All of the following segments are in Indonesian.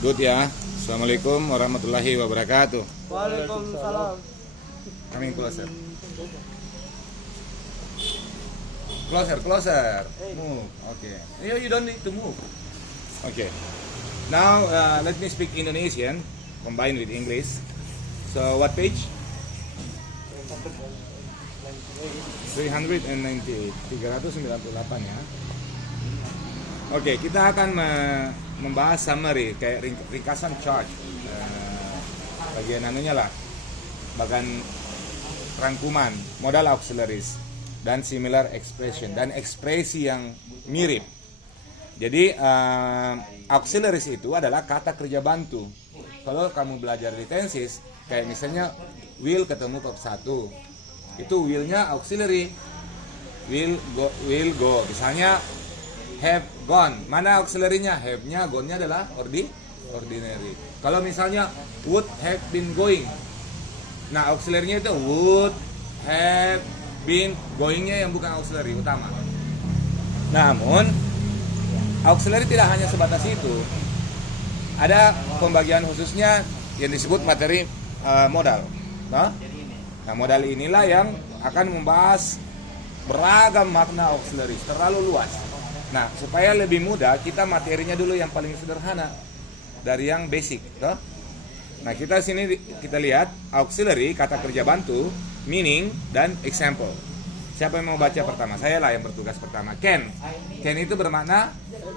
Good ya. Assalamualaikum warahmatullahi wabarakatuh. Waalaikumsalam. Coming closer. Closer. Move. Okay. You don't need to move. Okay. Now let me speak Indonesian combined with English. So what page? 398 ya. Oke, kita akan membahas summary kayak ringkasan chart bagian anunya lah, bagian rangkuman modal auxiliaries dan similar expression dan ekspresi yang mirip. Jadi auxiliaries itu adalah kata kerja bantu. Kalau kamu belajar di tenses, kayak misalnya will ketemu verb 1, itu will-nya auxiliary, will go. Misalnya have gone, mana auxiliary-nya? Have-nya, gone-nya adalah ordinary. Kalau misalnya would have been going, nah auxiliary-nya itu would have been, going-nya yang bukan auxiliary utama. Namun auxiliary tidak hanya sebatas itu, ada pembagian khususnya yang disebut materi modal. Nah, modal inilah yang akan membahas beragam makna auxiliary, terlalu luas. Nah, supaya lebih mudah, kita materinya dulu yang paling sederhana dari yang basic, toh? Nah, kita lihat auxiliary, kata kerja bantu, meaning dan example. Siapa yang mau baca pertama? Saya lah yang bertugas pertama. Can itu bermakna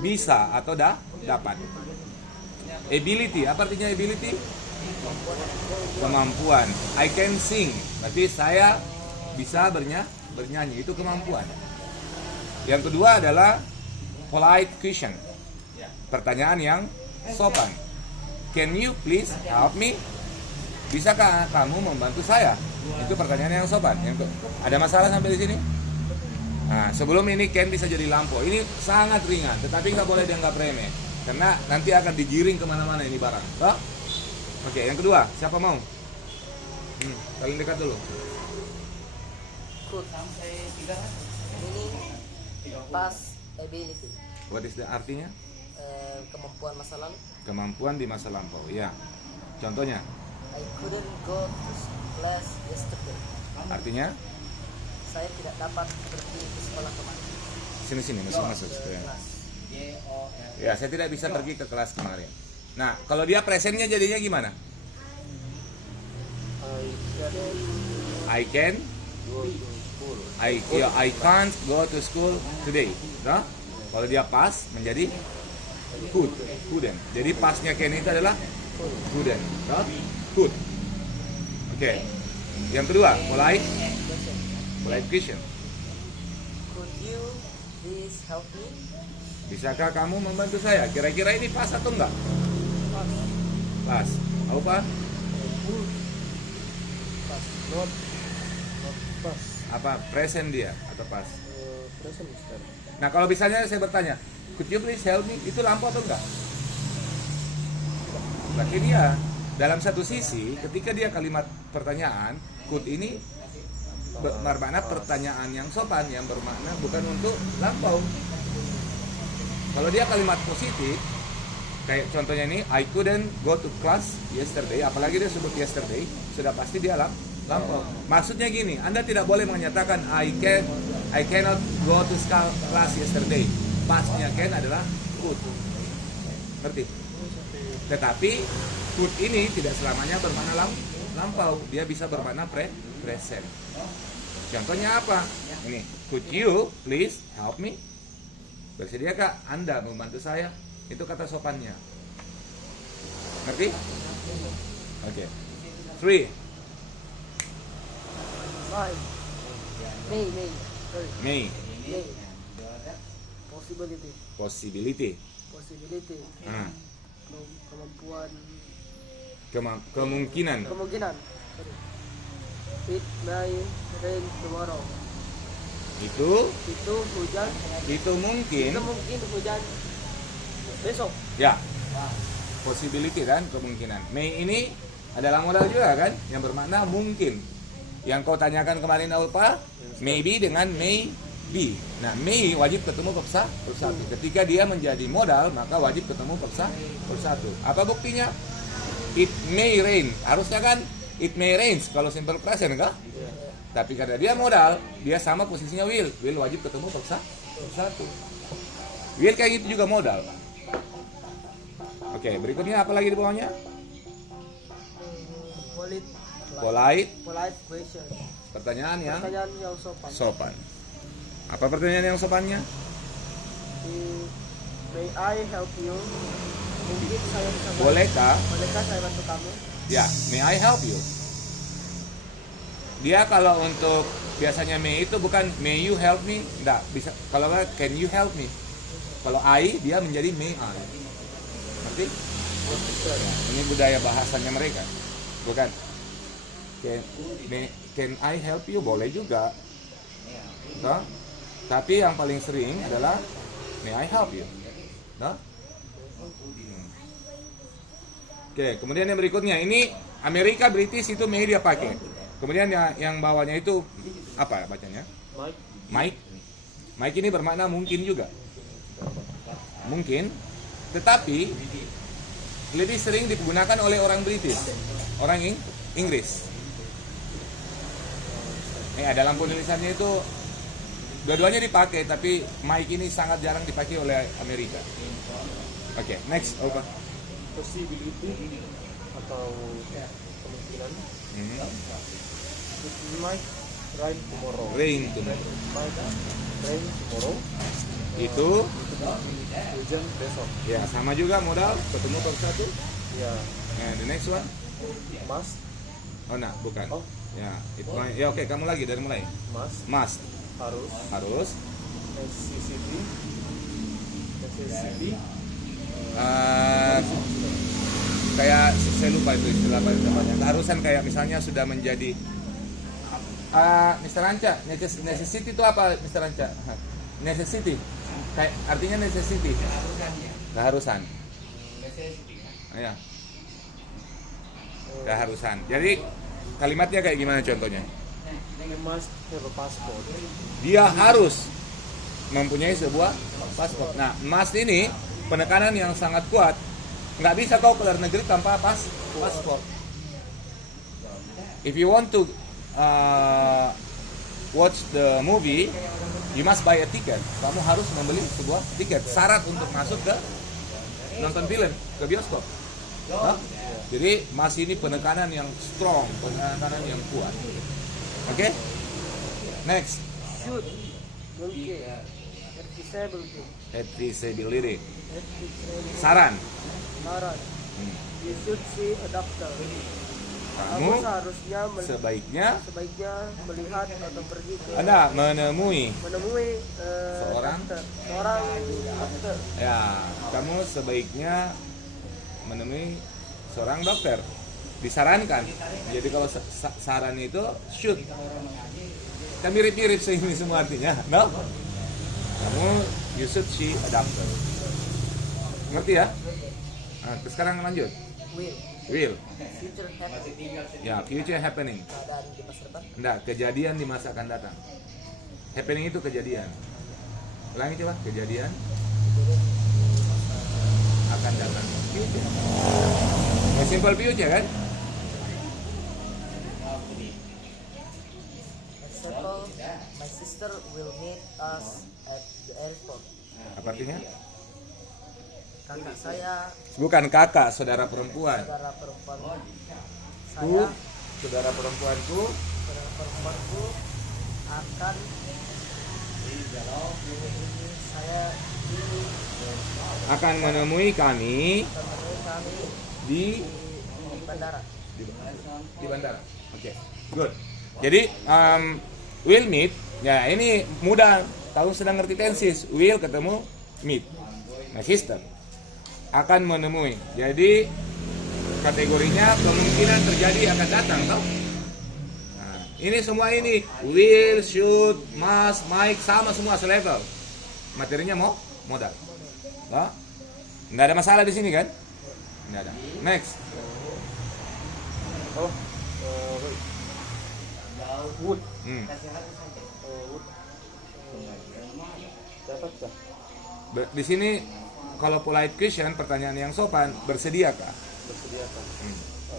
bisa atau dapat. Ability, apa artinya ability? Kemampuan. I can sing, berarti saya bisa bernyanyi, itu kemampuan. Yang kedua adalah polite question, pertanyaan yang sopan. Can you please help me? Bisakah kamu membantu saya? Itu pertanyaan yang sopan. Ada masalah sampai di sini? Nah, sebelum ini can bisa jadi lampau. Ini sangat ringan, tetapi nggak boleh dianggap remeh, karena nanti akan digiring kemana-mana ini barang. Toh? Oke, yang kedua, siapa mau? Paling dekat dulu. Could. Meaning past ability. What is the artinya? Kemampuan masa lalu. Kemampuan di masa lampau. Ya. Contohnya? I couldn't go to class yesterday. Artinya? Saya tidak dapat pergi ke sekolah kemarin. Sini masuk. Ya, saya tidak bisa pergi ke kelas kemarin. Nah, kalau dia presentnya jadinya gimana? I can. I can't go to school today. Nah, kalau dia past menjadi couldn't. Jadi pastnya can itu adalah couldn't. Nah, could. Oke. Yang kedua, polite question. Could you please help me? Bisakah kamu membantu saya? Kira-kira ini pas atau enggak? Pas. Apa? Pas. Not pas. Apa? Present dia atau pas? Present Mister. Nah, kalau misalnya saya bertanya, could you please help me? Itu lampau atau enggak? Berarti dia dalam satu sisi, ketika dia kalimat pertanyaan, could ini bermakna pertanyaan yang sopan, yang bermakna bukan untuk lampau. Kalau dia kalimat positif, kayak contohnya ini, I couldn't go to class yesterday, apalagi dia sebut yesterday, sudah pasti dia lampau. Maksudnya gini, Anda tidak boleh menyatakan I cannot go to class yesterday. Pastnya can adalah could. Ngerti? Tetapi could ini tidak selamanya bermakna lampau, dia bisa bermakna present. Contohnya apa? Ini, could you please help me? Bersediakah Anda membantu saya? Itu kata sopannya. Ngerti? Oke. 3. May. Possibility. Kemungkinan. It may rain tomorrow. Itu hujan. Itu mungkin Hujan besok. Ya. Possibility kan, kemungkinan. May ini adalah modal juga kan, yang bermakna mungkin. Yang kau tanyakan kemarin apa? Maybe dengan B. Nah, may wajib ketemu verb verb 1. Ketika dia menjadi modal, maka wajib ketemu verb 1. Apa buktinya? It may rain. Harusnya kan it may rain kalau simple present kan? Tapi karena dia modal, dia sama posisinya will. Will wajib ketemu verb 1. Will kayak gitu juga modal. Oke, berikutnya apa lagi di bawahnya? Polite question. Pertanyaan yang sopan. sopan. Apa pertanyaan yang sopannya? May I help you? Mungkin saya bisa bantu. Bolehkah saya bantu kamu? Ya, may I help you? Dia kalau untuk biasanya may itu bukan may you help me, enggak bisa. Kalau can you help me? Kalau I dia menjadi may I. Ngerti? Ini budaya bahasanya mereka, bukan? Can I help you? Boleh juga. Nah, tapi yang paling sering adalah may I help you? Nah? Oke, kemudian yang berikutnya ini Amerika British itu may dia pakai. Kemudian yang bawahnya itu apa bacanya? Mike. Mike ini bermakna mungkin juga. Mungkin, tetapi lebih sering digunakan oleh orang British, orang Inggris. Dalam penulisannya itu dua-duanya dipakai, tapi Mike ini sangat jarang dipakai oleh Amerika. Oke, next. Possibility atau kemungkinan. It might rain tomorrow. Rain tomorrow. Might rain tomorrow. Itu Hujan besok. ya sama juga modal ketemu verb 1. Ya. The next one. Must. Oh nah, bukan. Oh. Ya, it might. Ya oke, kamu lagi dari mulai. Must. Harus. Necessity. Kayak saya lupa itu istilah namanya. Keharusan kayak misalnya sudah menjadi Mr. Anca, necessity itu apa Mr. Anca? Necessity. Kayak artinya necessity. Keharusan. Ya. Keharusan. Jadi kalimatnya kayak gimana contohnya? You must have a passport. Dia harus mempunyai sebuah paspor. Nah, must ini penekanan yang sangat kuat. Nggak bisa kau keluar negeri tanpa paspor. If you want to watch the movie, you must buy a ticket. Kamu harus membeli sebuah tiket. Syarat untuk masuk ke nonton film, ke bioskop. Nah, jadi masih ini penekanan yang strong, penekanan yang kuat. Oke? Next. Should. Advisability. Saran. You should see a doctor. Kamu seharusnya sebaiknya melihat atau pergi ke menemui seorang dokter. Ya, kamu sebaiknya menemui seorang dokter. Disarankan. Jadi kalau saran itu should. Kan mirip-mirip ini semua artinya, no? Kamu you should see a doctor. Ngerti ya? Nah, terus sekarang lanjut. Will. Future happening. Ya, future happening. Keadaan di masa depan. Enggak, kejadian di masa akan datang. Happening itu kejadian. Ulangi coba, kejadian akan datang. Future. Simple future kan? Example, my sister will meet us at the airport. Apa artinya? Kakak saya, Bukan kakak, saudara perempuan. saudara perempuan Ku, saya, saudara perempuanku saudara perempuanku akan saya akan menemui kami menemui kami di di bandara. di bandara. Oke, good. Jadi will meet, ya ini mudah. Tahu sedang ngerti tenses. Will ketemu meet. My sister akan menemui. Jadi kategorinya kemungkinan terjadi akan datang, tau? Nah, ini semua ini will, should, must, might sama semua selevel. Materinya modal. Nah, nggak ada masalah di sini kan? Nggak ada. Next. Would. Hmm. Would Dapat kah? Di sini kalau polite question, pertanyaan yang sopan, bersediakah? Bersediakah?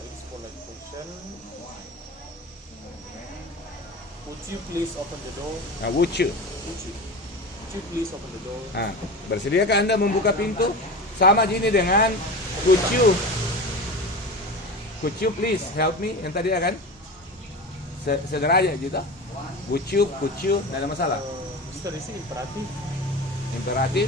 It's polite question. Would you please open the door? Nah, would you? Would you please open the door? Nah, bersediakah Anda membuka pintu? Sama gini dengan could you please help me? Yang tadi ya kan? Sederhana gitu. Would you, nggak ada masalah. Mister, ini imperatif. Imperatif?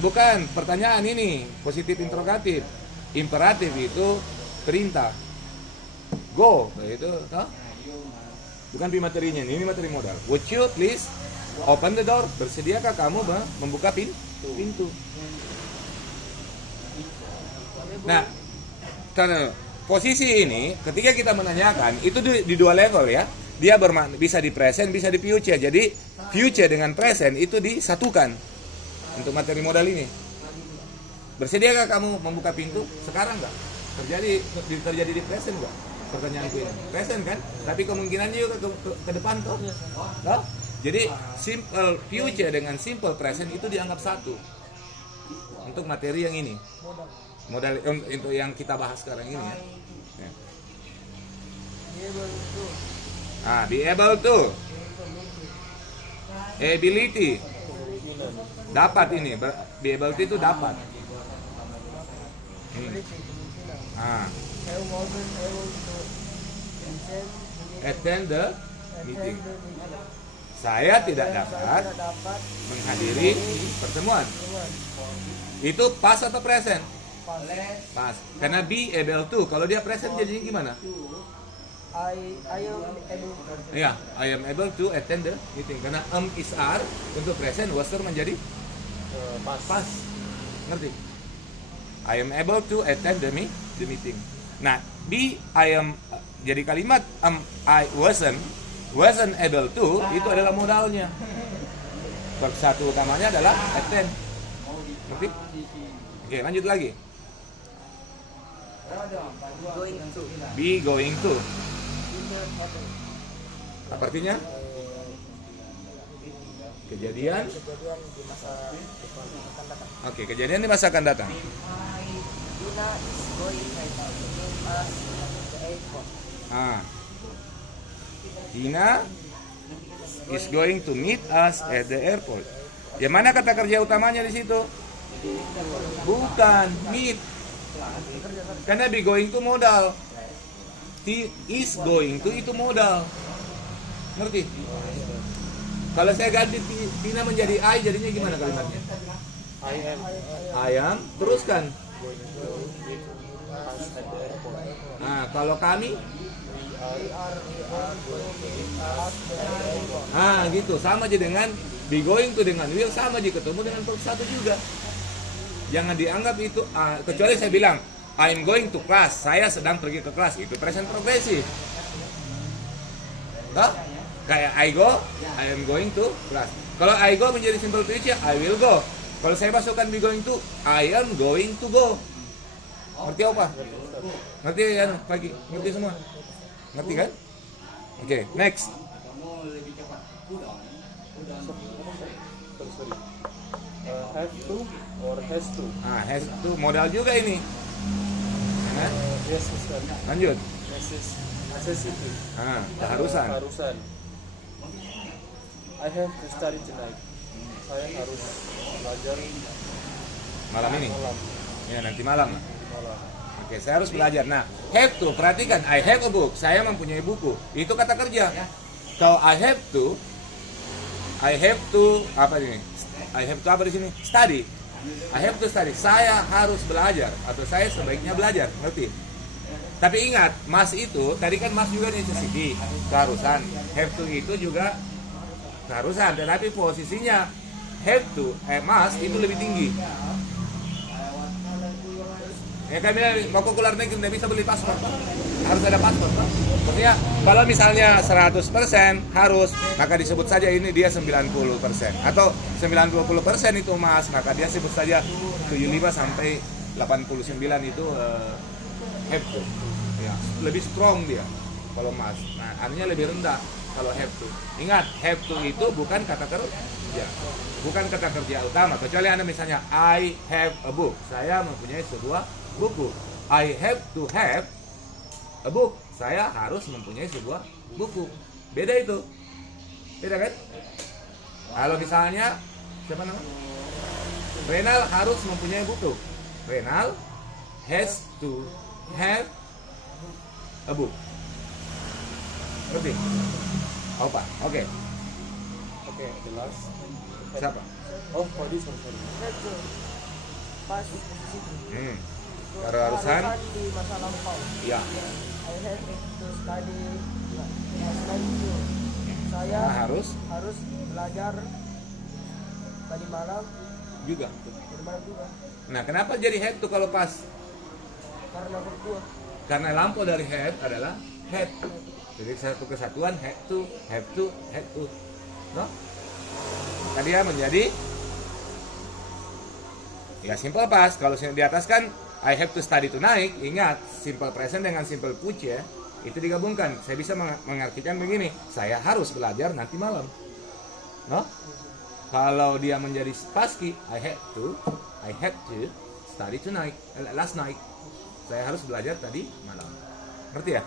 Bukan, pertanyaan ini positif interrogatif. Imperatif itu perintah. Go, itu, toh? Bukan materinya, ini materi modal. Would you please open the door? Bersediakah kamu membuka pintu? Nah, karena posisi ini ketika kita menanyakan itu di dua level ya. Dia bisa di present, bisa di future. Jadi future dengan present itu disatukan untuk materi modal ini. Bersediakah kamu membuka pintu? Sekarang nggak? Terjadi di present nggak? Pertanyaanku ini present kan? Tapi kemungkinannya juga ke depan toh. Jadi simple future dengan simple present itu dianggap satu untuk materi yang ini. Modal untuk yang kita bahas sekarang ini ya. Be able to. Ability. Dapat ini. Be able to itu dapat. Attend the meeting. Saya tidak dapat menghadiri pertemuan. Itu past atau present? Past. Karena be able to. Kalau dia present jadinya gimana? I am able to. Ya, I am able to attend the meeting. Karena is are untuk present, was are menjadi past. Ngerti? I am able to attend the meeting. Nah, jadi kalimat I wasn't able to itu adalah modalnya. Verb satu utamanya adalah attend. Ngerti? Oke, lanjut lagi. Be going to. Apa artinya? Kejadian di masa depan akan datang. Oke, kejadian di masa akan datang. Dina is going to meet us at the airport. Dina is going to meet us at the airport. Yang mana kata kerja utamanya di situ? Bukan meet. Karena be going to modal. Is going to itu modal. Ngerti? Kalau saya ganti Tina menjadi I, jadinya gimana kalimatnya? I am. Teruskan. Nah, kalau kami, gitu. Sama aja dengan be going to dengan will, sama aja ketemu dengan verb satu juga. Jangan dianggap itu, kecuali saya bilang I'm going to class, saya sedang pergi ke kelas, itu present progressive. Kayak I am going to class. Kalau I go menjadi simple future, I will go. Kalau saya masukkan be going to, I am going to go. Ngerti apa? Ngerti ya pagi? Ngerti semua? Ngerti kan? Oke, next. Have to or has to? Has to modal juga ini. Yes, Mister. Lanjut. Necessity. Keharusan. I have to study tonight. Saya harus belajar Malam ini. Ya, nanti malam. Malam. Oke, saya harus belajar. Nah, have to, perhatikan, I have a book. Saya mempunyai buku. Itu kata kerja. Kalau I have to apa ini? I have to apa di sini? Study. I have to study. Saya harus belajar atau saya sebaiknya belajar, ngerti? Tapi ingat, must itu tadi kan must juga necessity, keharusan. Have to itu juga keharusan, tetapi posisinya have to, must itu lebih tinggi. Ya kami mau ke luar negeri tidak bisa beli paspor, harus ada paspor. Maksudnya kalau misalnya 100% harus, maka disebut saja ini dia 90%. Atau 90% itu emas, maka dia sebut saja 75 sampai 89 itu have to. Ya, lebih strong dia kalau emas. Nah, artinya lebih rendah. kalau have to. Ingat, have to itu bukan kata kerja. Bukan kata kerja utama. Kecuali Anda misalnya, I have a book. Saya mempunyai sebuah buku. I have to have a book. Saya harus mempunyai sebuah buku. Beda itu. Beda kan? Kalau misalnya, siapa namanya? Renal harus mempunyai buku. Renal has to have a book. Ngerti? Apa? Oke. Oke, the last. Siapa? Oh, sorry. Have to. Pas di posisi itu. Keharusan. Di masa lampau. Ya. I have to study last night too. Saya harus belajar tadi malam juga. juga. Nah, kenapa jadi have to kalau pas? Karena berdua. Karena lampau dari have adalah had. Jadi satu kesatuan have to. No? Tadi ya menjadi ya simple past. Kalau di atas kan I have to study tonight. Ingat, simple present dengan simple future itu digabungkan. Saya bisa mengartikan begini, saya harus belajar nanti malam. No? Kalau dia menjadi past I had to study tonight, last night. Saya harus belajar tadi malam. Ngerti ya?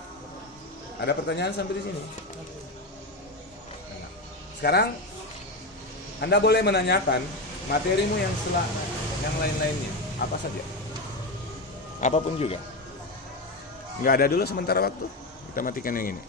Ada pertanyaan sampai di sini? Nah, sekarang Anda boleh menanyakan materimu yang lain-lainnya, apa saja. Apapun juga. Nggak ada dulu sementara waktu. Kita matikan yang ini.